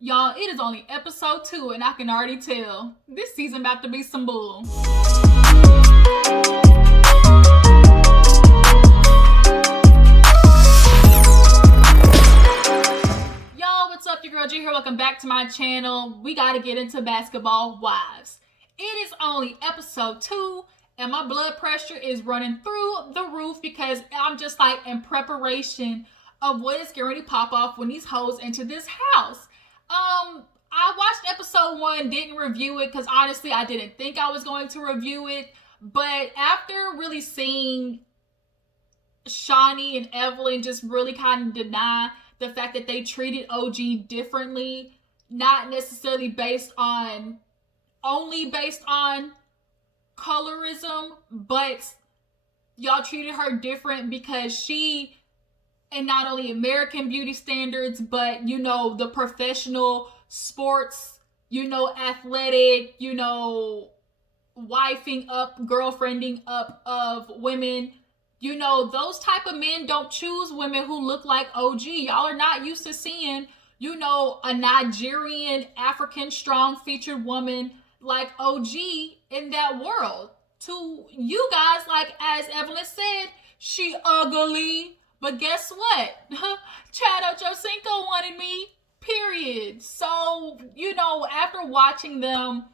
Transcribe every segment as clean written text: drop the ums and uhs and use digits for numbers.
Y'all, it is only episode 2 and I can already tell this season about to be some bull. Y'all, what's up? Your girl G here. Welcome back to my channel. We gotta get into Basketball Wives. It is only episode 2 and my blood pressure is running through the roof because I'm just like in preparation of what is going to pop off when these hoes enter this house. I watched episode 1, didn't review it because honestly I didn't think I was going to review it, but after really seeing Shawnee and Evelyn just really kind of deny the fact that they treated OG differently, not necessarily only based on colorism, but y'all treated her different because she, and not only American beauty standards, but the professional sports, athletic, wifing up, girlfriending up of women. Those type of men don't choose women who look like OG. Y'all are not used to seeing, a Nigerian, African, strong featured woman like OG in that world. To you guys, like as Evelyn said, she ugly. But guess what? Chad Ochocinco wanted me, period. So, after watching them,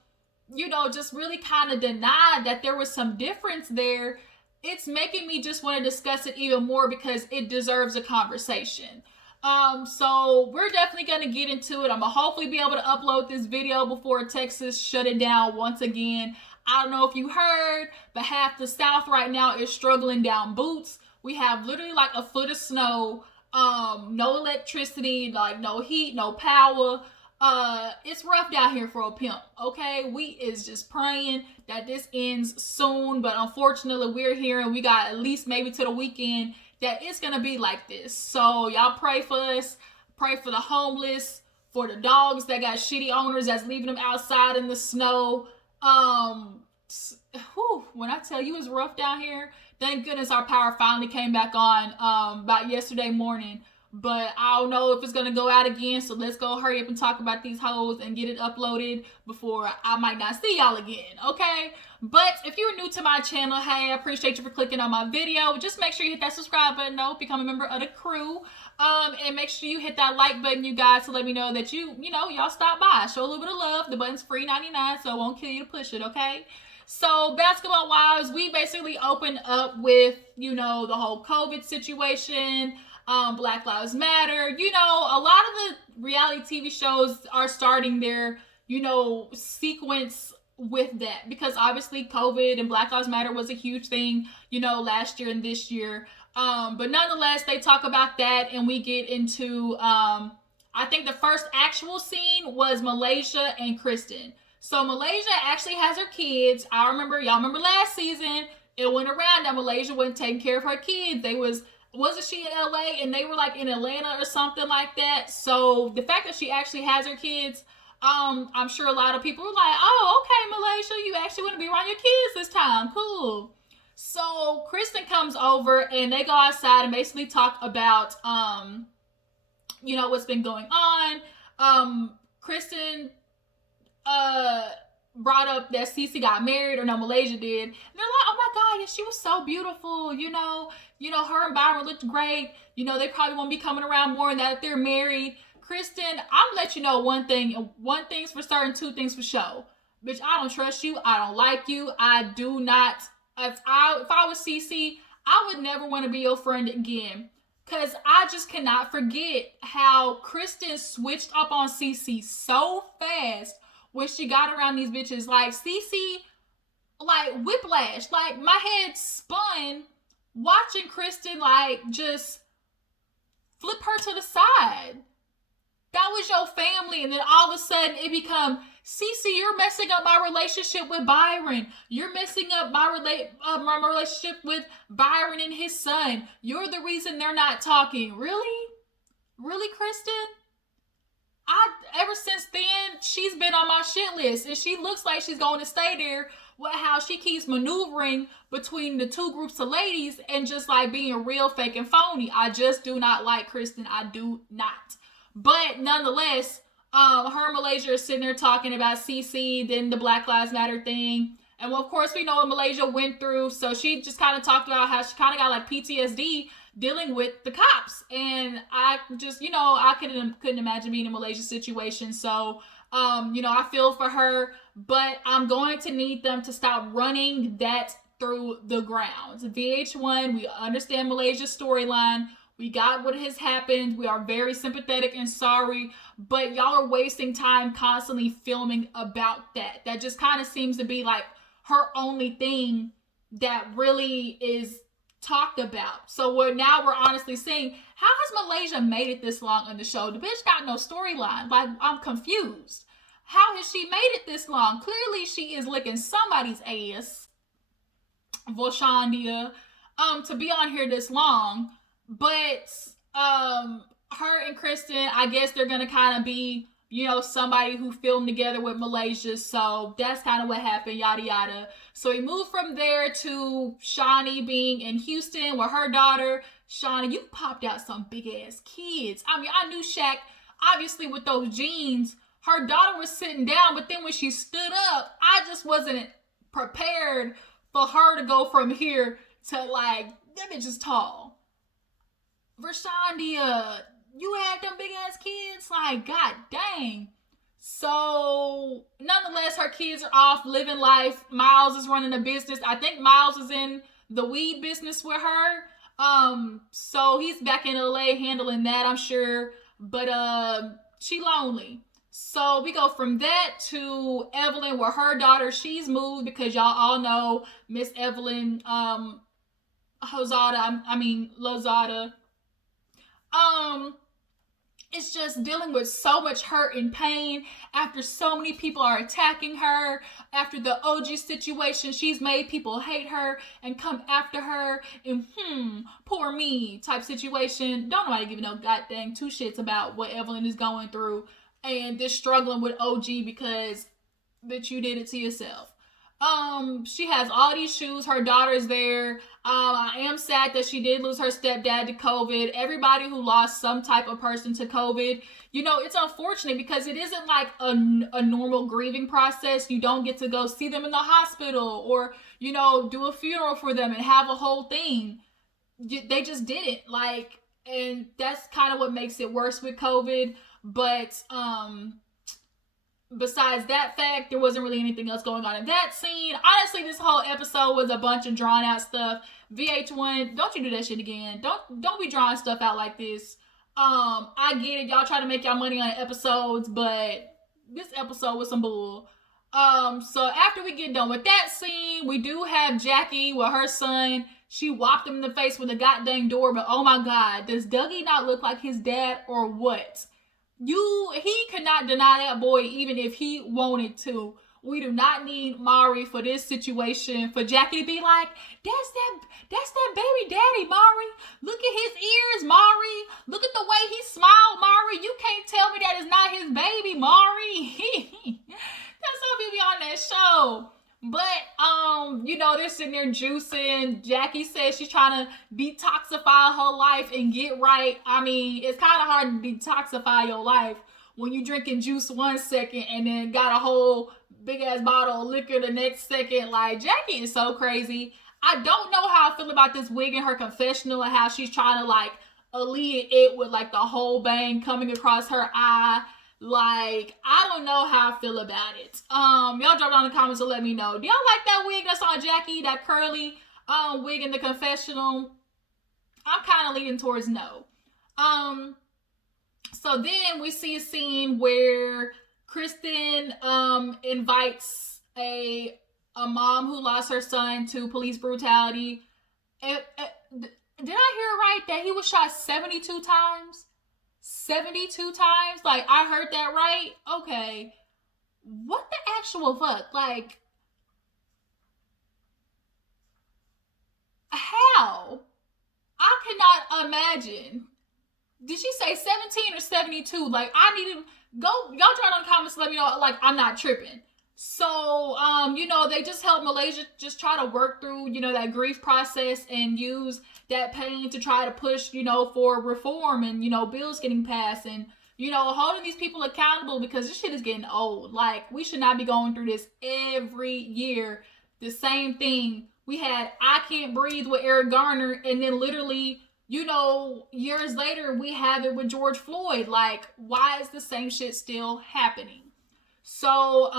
just really kind of deny that there was some difference there, it's making me just want to discuss it even more because it deserves a conversation. So we're definitely going to get into it. I'm going to hopefully be able to upload this video before Texas shut it down once again. I don't know if you heard, but half the South right now is struggling down boots. We have literally like a foot of snow, no electricity, like no heat, no power. It's rough down here for a pimp, okay? We is just praying that this ends soon, but unfortunately we're here and we got at least maybe to the weekend that it's gonna be like this. So y'all pray for us, pray for the homeless, for the dogs that got shitty owners that's leaving them outside in the snow. When I tell you it's rough down here, thank goodness our power finally came back on about yesterday morning. But I don't know if it's going to go out again, so let's go hurry up and talk about these hoes and get it uploaded before I might not see y'all again, okay? But if you're new to my channel, hey, I appreciate you for clicking on my video. Just make sure you hit that subscribe button, though, become a member of the crew. And make sure you hit that like button, you guys, to let me know that y'all stop by. Show a little bit of love. The button's free $99, so it won't kill you to push it, okay? So Basketball Wives, we basically opened up with, the whole COVID situation, Black Lives Matter. A lot of the reality TV shows are starting their, sequence with that because obviously COVID and Black Lives Matter was a huge thing, last year and this year. But nonetheless, they talk about that and we get into, I think the first actual scene was Malaysia and Kristen. So Malaysia actually has her kids. Y'all remember last season, it went around that Malaysia wasn't taking care of her kids. Wasn't she in LA and they were like in Atlanta or something like that? So the fact that she actually has her kids, I'm sure a lot of people were like, oh, okay, Malaysia, you actually want to be around your kids this time. Cool. So Kristen comes over and they go outside and basically talk about, what's been going on. Kristen brought up that Cece got married, or no, Malaysia did. And they're like, oh my God, yeah, she was so beautiful. Her and Byron looked great. They probably won't be coming around more now that they're married. Kristen, I'm gonna let you know one thing, and one thing's for certain, two things for sure. Bitch, I don't trust you. I don't like you. I do not. If I was Cece, I would never want to be your friend again. Cause I just cannot forget how Kristen switched up on Cece so fast when she got around these bitches. Like Cece, like whiplash. Like my head spun watching Kristen like just flip her to the side. That was your family, and then all of a sudden it become, Cece, you're messing up my relationship with Byron. You're messing up my relationship with Byron and his son. You're the reason they're not talking. Really? Really, Kristen? Ever since then, she's been on my shit list, and she looks like she's going to stay there with how she keeps maneuvering between the two groups of ladies and just like being real fake and phony. I just do not like Kristen. I do not. But nonetheless, Her and Malaysia are sitting there talking about CC, then the Black Lives Matter thing. And well, of course, we know what Malaysia went through. So she just kind of talked about how she kind of got like PTSD dealing with the cops. And I just, I couldn't imagine being in Malaysia's situation. So, I feel for her, but I'm going to need them to stop running that through the grounds. VH1, we understand Malaysia's storyline. We got what has happened. We are very sympathetic and sorry, but y'all are wasting time constantly filming about that. That just kind of seems to be like her only thing that really is talked about. So now we're honestly saying, how has Malaysia made it this long in the show? The bitch got no storyline. Like, I'm confused. How has she made it this long? Clearly she is licking somebody's ass, Voshandia, to be on here this long. But her and Kristen, I guess they're gonna kind of be, somebody who filmed together with Malaysia. So that's kind of what happened, yada yada. So we moved from there to Shawnee being in Houston with her daughter. Shawnee, you popped out some big ass kids. I mean, I knew Shaq, obviously, with those jeans. Her daughter was sitting down, but then when she stood up, I just wasn't prepared for her to go from here to like, that bitch is tall. Rashandia, you had them big ass kids? Like, god dang. So, nonetheless, her kids are off living life. Miles is running a business. I think Miles is in the weed business with her. So he's back in LA handling that, I'm sure. But she lonely. So we go from that to Evelyn with her daughter. She's moved because y'all all know Miss Evelyn Lozada. It's just dealing with so much hurt and pain after so many people are attacking her. After the OG situation, she's made people hate her and come after her and poor me type situation. Don't nobody give no goddamn two shits about what Evelyn is going through and this struggling with OG because bitch, you did it to yourself. She has all these shoes. Her daughter's there. I am sad that she did lose her stepdad to COVID. Everybody who lost some type of person to COVID, it's unfortunate because it isn't like a normal grieving process. You don't get to go see them in the hospital or, do a funeral for them and have a whole thing. They just didn't and that's kind of what makes it worse with COVID. But, besides that fact, there wasn't really anything else going on in that scene. Honestly, this whole episode was a bunch of drawn out stuff. VH1, don't you do that shit again. Don't be drawing stuff out like this. I get it. Y'all try to make y'all money on episodes, but this episode was some bull. So after we get done with that scene, we do have Jackie with her son. She whopped him in the face with a goddamn door, but oh my God, does Dougie not look like his dad or what? He cannot deny that boy even if he wanted to. We do not need Mari for this situation, for Jackie to be like, that's that baby daddy, Mari. Look at his ears, Mari. Look at the way he smiled, Mari. You can't tell me that is not his baby, Mari. That's how we be on that show. But, they're sitting there juicing. Jackie says she's trying to detoxify her life and get right. I mean, it's kind of hard to detoxify your life when you drinking juice 1 second and then got a whole big ass bottle of liquor the next second. Like, Jackie is so crazy. I don't know how I feel about this wig in her confessional and how she's trying to alleviate it with the whole bang coming across her eye. I don't know how I feel about it. Y'all drop down in the comments to let me know. Do y'all like that wig that's on Jackie? That curly wig in the confessional? I'm kind of leaning towards no. So then we see a scene where Kristen invites a mom who lost her son to police brutality. Did I hear right that he was shot 72 times? 72 times? I heard that right? Okay. What the actual fuck? How? I cannot imagine. Did she say 17 or 72? I need to go. Y'all try down in the comments to let me know, I'm not tripping. So, they just help Malaysia just try to work through, that grief process and use that pain to try to push, for reform and, bills getting passed and holding these people accountable, because this shit is getting old. Like, we should not be going through this every year. The same thing. We had I Can't Breathe with Eric Garner, and then literally, years later, we have it with George Floyd. Like, why is the same shit still happening? So,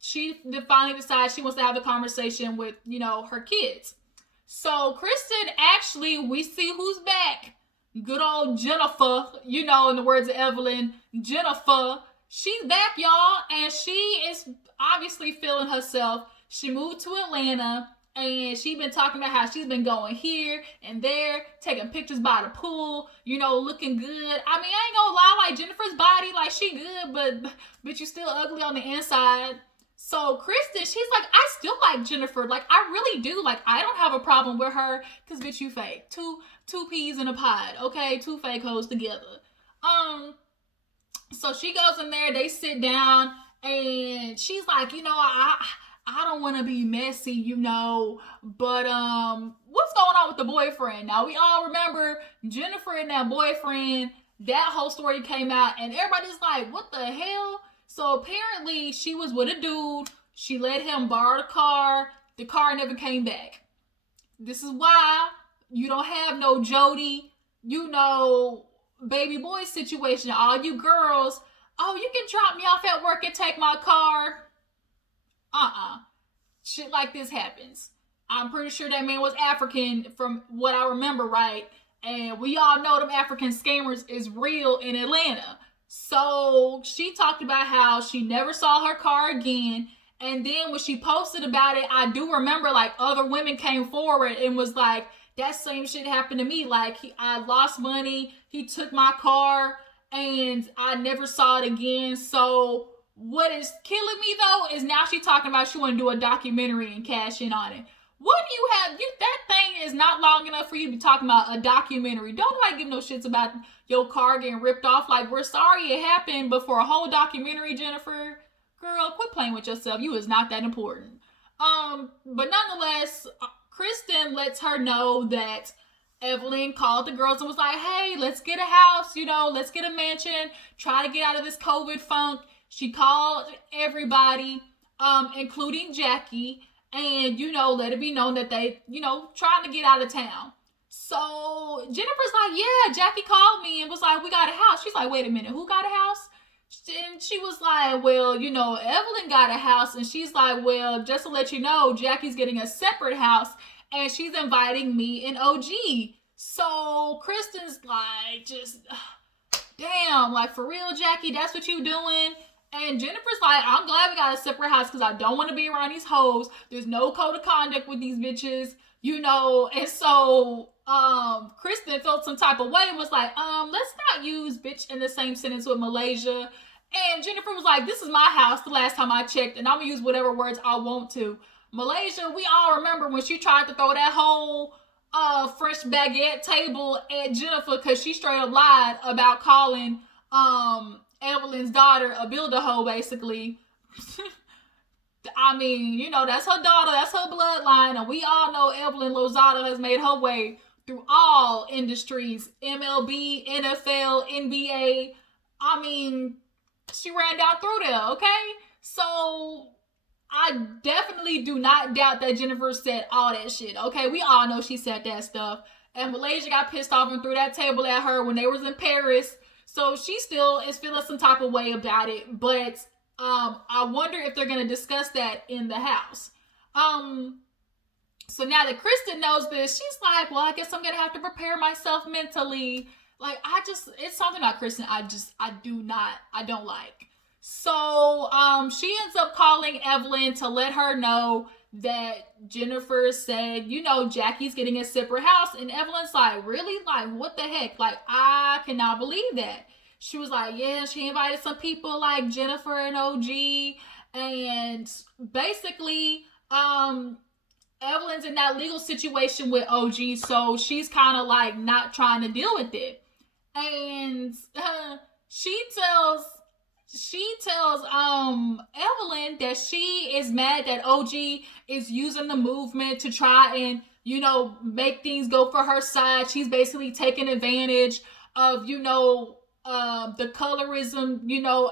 she finally decides she wants to have a conversation with, her kids. So, Kristen, actually, we see who's back. Good old Jennifer, in the words of Evelyn, Jennifer, she's back, y'all, and she is obviously feeling herself. She moved to Atlanta, and she's been talking about how she's been going here and there, taking pictures by the pool, looking good. I mean, I ain't gonna lie, like, Jennifer's body, like, she good, but you still ugly on the inside. So Kristen, she's like, I still like Jennifer. Like, I really do. Like, I don't have a problem with her, because, bitch, you fake. Two peas in a pod, okay? Two fake hoes together. So she goes in there, they sit down, and she's like, I don't want to be messy, but what's going on with the boyfriend? Now, we all remember Jennifer and that boyfriend. That whole story came out, and everybody's like, what the hell? So apparently she was with a dude. She let him borrow the car. The car never came back. This is why you don't have no Jody, baby boy situation. All you girls, oh, you can drop me off at work and take my car. Shit like this happens. I'm pretty sure that man was African from what I remember, right? And we all know them African scammers is real in Atlanta. So she talked about how she never saw her car again. And then when she posted about it, I do remember, like, other women came forward and was like, that same shit happened to me. Like, I lost money. He took my car and I never saw it again. So what is killing me, though, is now she's talking about she want to do a documentary and cash in on it. What do you have? That thing is not long enough for you to be talking about a documentary. Don't nobody give no shits about your car getting ripped off. Like, we're sorry it happened, but for a whole documentary, Jennifer, girl, quit playing with yourself. You is not that important. But nonetheless, Kristen lets her know that Evelyn called the girls and was like, hey, let's get a house, let's get a mansion, try to get out of this COVID funk. She called everybody, including Jackie, and, let it be known that they, trying to get out of town. So Jennifer's like, yeah, Jackie called me and was like, we got a house. She's like, wait a minute, who got a house? And she was like, well, Evelyn got a house. And she's like, well, just to let you know, Jackie's getting a separate house and she's inviting me and OG. So Kristen's like, just, damn, like, for real, Jackie, that's what you doing? And Jennifer's like, I'm glad we got a separate house because I don't want to be around these hoes. There's no code of conduct with these bitches, And so Kristen felt some type of way and was like, let's not use bitch in the same sentence with Malaysia. And Jennifer was like, this is my house the last time I checked, and I'm going to use whatever words I want to. Malaysia, we all remember when she tried to throw that whole French baguette table at Jennifer because she straight up lied about calling Evelyn's daughter a builder hoe, basically. I mean, that's her daughter, that's her bloodline, and we all know Evelyn Lozada has made her way through all industries, MLB, NFL, NBA. I mean, she ran down through there, okay? So I definitely do not doubt that Jennifer said all that shit, okay? We all know she said that stuff. And Malaysia got pissed off and threw that table at her when they was in Paris. So she still is feeling some type of way about it. But I wonder if they're going to discuss that in the house. So now that Kristen knows this, she's like, well, I guess I'm going to have to prepare myself mentally. Like, it's something about Kristen I don't like. So she ends up calling Evelyn to let her know that Jennifer said, Jackie's getting a separate house. And Evelyn's like, really? Like, what the heck? Like, I cannot believe that. She was like, yeah, she invited some people like Jennifer and OG. And basically, Evelyn's in that legal situation with OG. So she's kind of like not trying to deal with it. And she tells Evelyn that she is mad that OG is using the movement to try and, make things go for her side. She's basically taking advantage of, the colorism,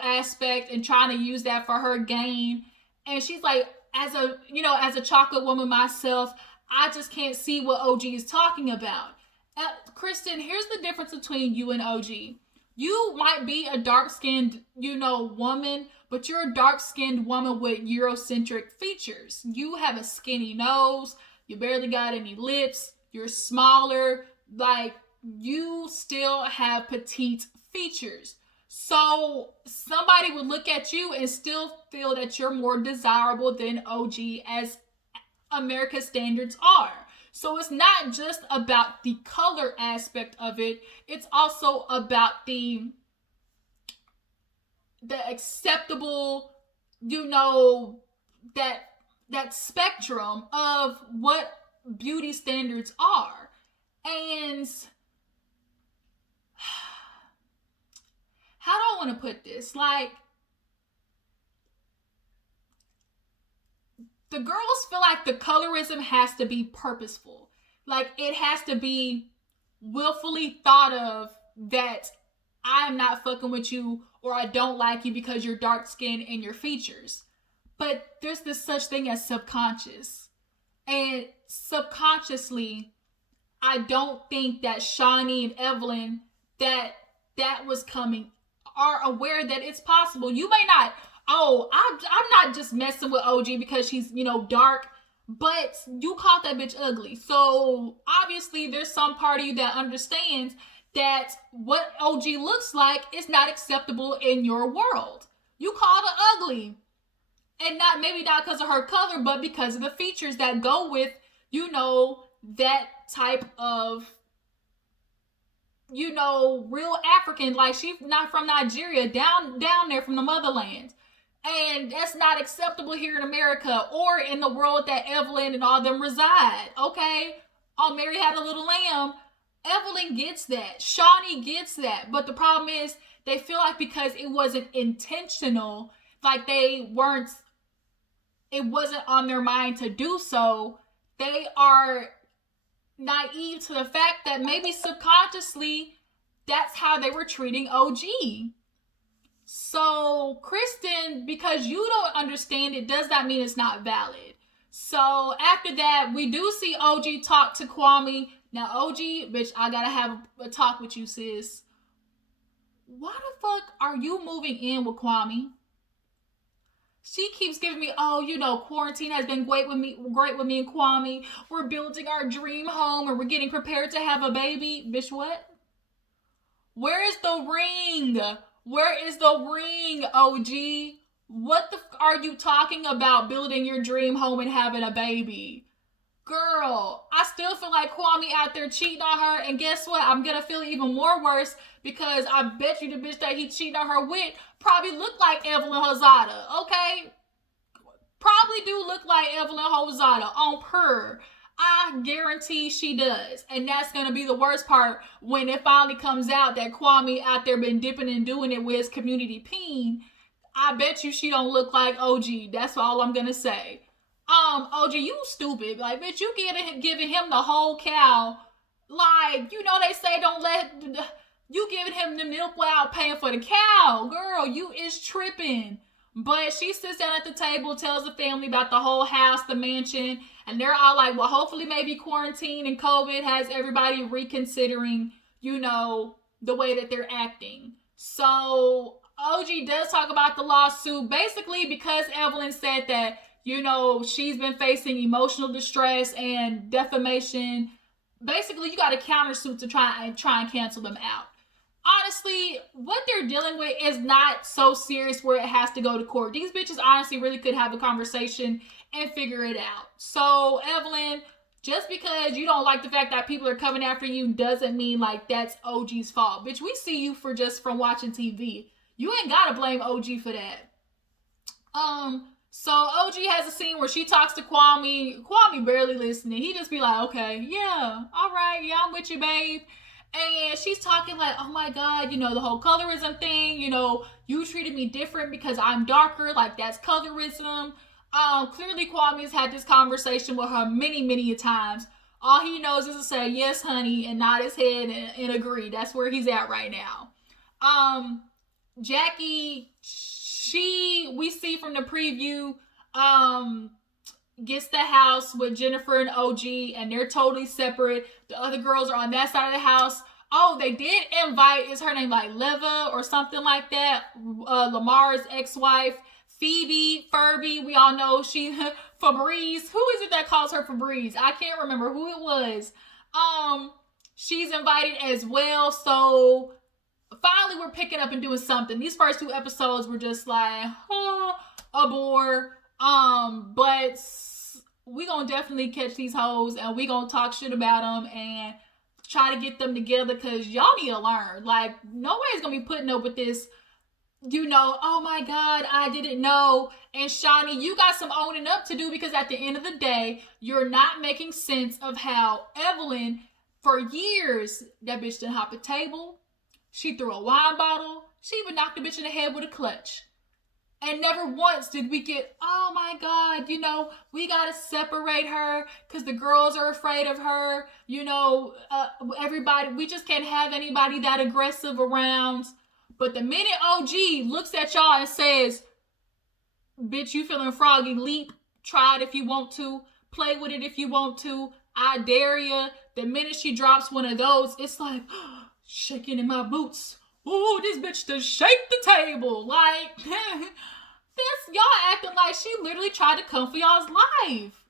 aspect, and trying to use that for her gain. And she's like, as a chocolate woman myself, I just can't see what OG is talking about. Kristen, here's the difference between you and OG. You might be a dark-skinned, woman, but you're a dark-skinned woman with Eurocentric features. You have a skinny nose, you barely got any lips, you're smaller, like, you still have petite features. So somebody would look at you and still feel that you're more desirable than OG as America's standards are. So it's not just about the color aspect of it, it's also about the acceptable, that spectrum of what beauty standards are. And how do I want to put this? Like, the girls feel like the colorism has to be purposeful. Like, it has to be willfully thought of that I'm not fucking with you or I don't like you because you're dark skinned and your features. But there's this such thing as subconscious. And subconsciously, I don't think that Shawnee and Evelyn, that was coming, are aware that it's possible. You may not, I'm not just messing with OG because she's, dark, but you called that bitch ugly. So obviously there's some part of you that understands that what OG looks like is not acceptable in your world. You called her ugly. And maybe not because of her color, but because of the features that go with, that type of, real African. Like, she's not from Nigeria, down there from the motherland. And that's not acceptable here in America or in the world that Evelyn and all them reside. Okay? On Mary Had a Little Lamb, Evelyn gets that. Shawnee gets that. But the problem is, they feel like because it wasn't intentional, like it wasn't on their mind to do so, they are naive to the fact that maybe subconsciously that's how they were treating OG. So, Kristen, because you don't understand it, does not mean it's not valid. So, after that, we do see OG talk to Kwame. Now, OG, bitch, I gotta have a talk with you, sis. Why the fuck are you moving in with Kwame? She keeps giving me, quarantine has been great with me and Kwame. We're building our dream home and we're getting prepared to have a baby. Bitch, what? Where is the ring? Where is the ring, OG? What the are you talking about, building your dream home and having a baby? Girl, I still feel like Kwame out there cheating on her, and guess what? I'm gonna feel even more worse because I bet you the bitch that he cheating on her with probably look like Evelyn Hozada, okay? Probably do look like Evelyn Hozada on her. I guarantee she does. And that's gonna be the worst part when it finally comes out that Kwame out there been dipping and doing it with his community peen. I bet you she don't look like OG. That's all I'm gonna say. OG, you stupid. Like, bitch, you giving him the whole cow. Like, they say don't let, you giving him the milk without paying for the cow. Girl, you is tripping. But she sits down at the table, tells the family about the whole house, the mansion, and they're all like, well, hopefully maybe quarantine and COVID has everybody reconsidering, the way that they're acting. So OG does talk about the lawsuit, basically because Evelyn said that, she's been facing emotional distress and defamation. Basically, you got a countersuit to try and cancel them out. Honestly, what they're dealing with is not so serious where it has to go to court. These bitches honestly really could have a conversation and figure it out. So, Evelyn, just because you don't like the fact that people are coming after you doesn't mean like that's OG's fault. Bitch, we see you from watching TV. You ain't gotta blame OG for that. So OG has a scene where she talks to Kwame. Kwame barely listening. He just be like, okay, yeah, all right, yeah, I'm with you, babe. And she's talking like, oh my God, the whole colorism thing, you treated me different because I'm darker, like that's colorism. Clearly Kwame has had this conversation with her many, many times. All he knows is to say, yes, honey, and nod his head and agree. That's where he's at right now. Jackie, we see from the preview, gets the house with Jennifer and OG, and they're totally separate. The other girls are on that side of the house. Oh, they did invite, is her name like Leva or something like that? Lamar's ex-wife, Phoebe, Furby. We all know she, Febreze. Who is it that calls her Febreze? I can't remember who it was. She's invited as well. So finally, we're picking up and doing something. These first 2 episodes were just like, a bore. But we gonna definitely catch these hoes, and we gonna talk shit about them and try to get them together, because y'all need to learn. Like, nobody's gonna be putting up with this, oh my God, I didn't know. And Shani, you got some owning up to do, because at the end of the day, you're not making sense of how Evelyn, for years, that bitch didn't hop a table. She threw a wine bottle. She even knocked the bitch in the head with a clutch. And never once did we get, oh my God, we gotta separate her because the girls are afraid of her. Everybody, we just can't have anybody that aggressive around. But the minute OG looks at y'all and says, bitch, you feeling froggy, leap, try it if you want to, play with it if you want to, I dare ya. The minute she drops one of those, it's like, shaking in my boots. Ooh, this bitch to shake the table. Like, y'all acting like she literally tried to come for y'all's life.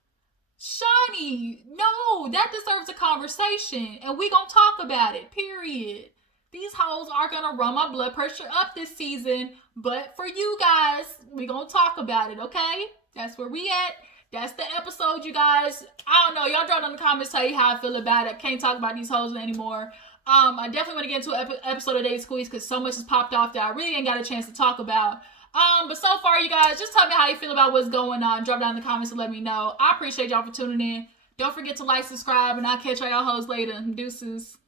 Shani, no, that deserves a conversation. And we gonna talk about it, period. These hoes are gonna run my blood pressure up this season. But for you guys, we gonna talk about it, okay? That's where we at. That's the episode, you guys. I don't know. Y'all drop down in the comments, tell you how I feel about it. Can't talk about these hoes anymore. I definitely want to get into an episode of Daily Squeeze, because so much has popped off that I really ain't got a chance to talk about. But so far, you guys, just tell me how you feel about what's going on. Drop down in the comments and let me know. I appreciate y'all for tuning in. Don't forget to like, subscribe, and I'll catch y'all hoes later. Deuces.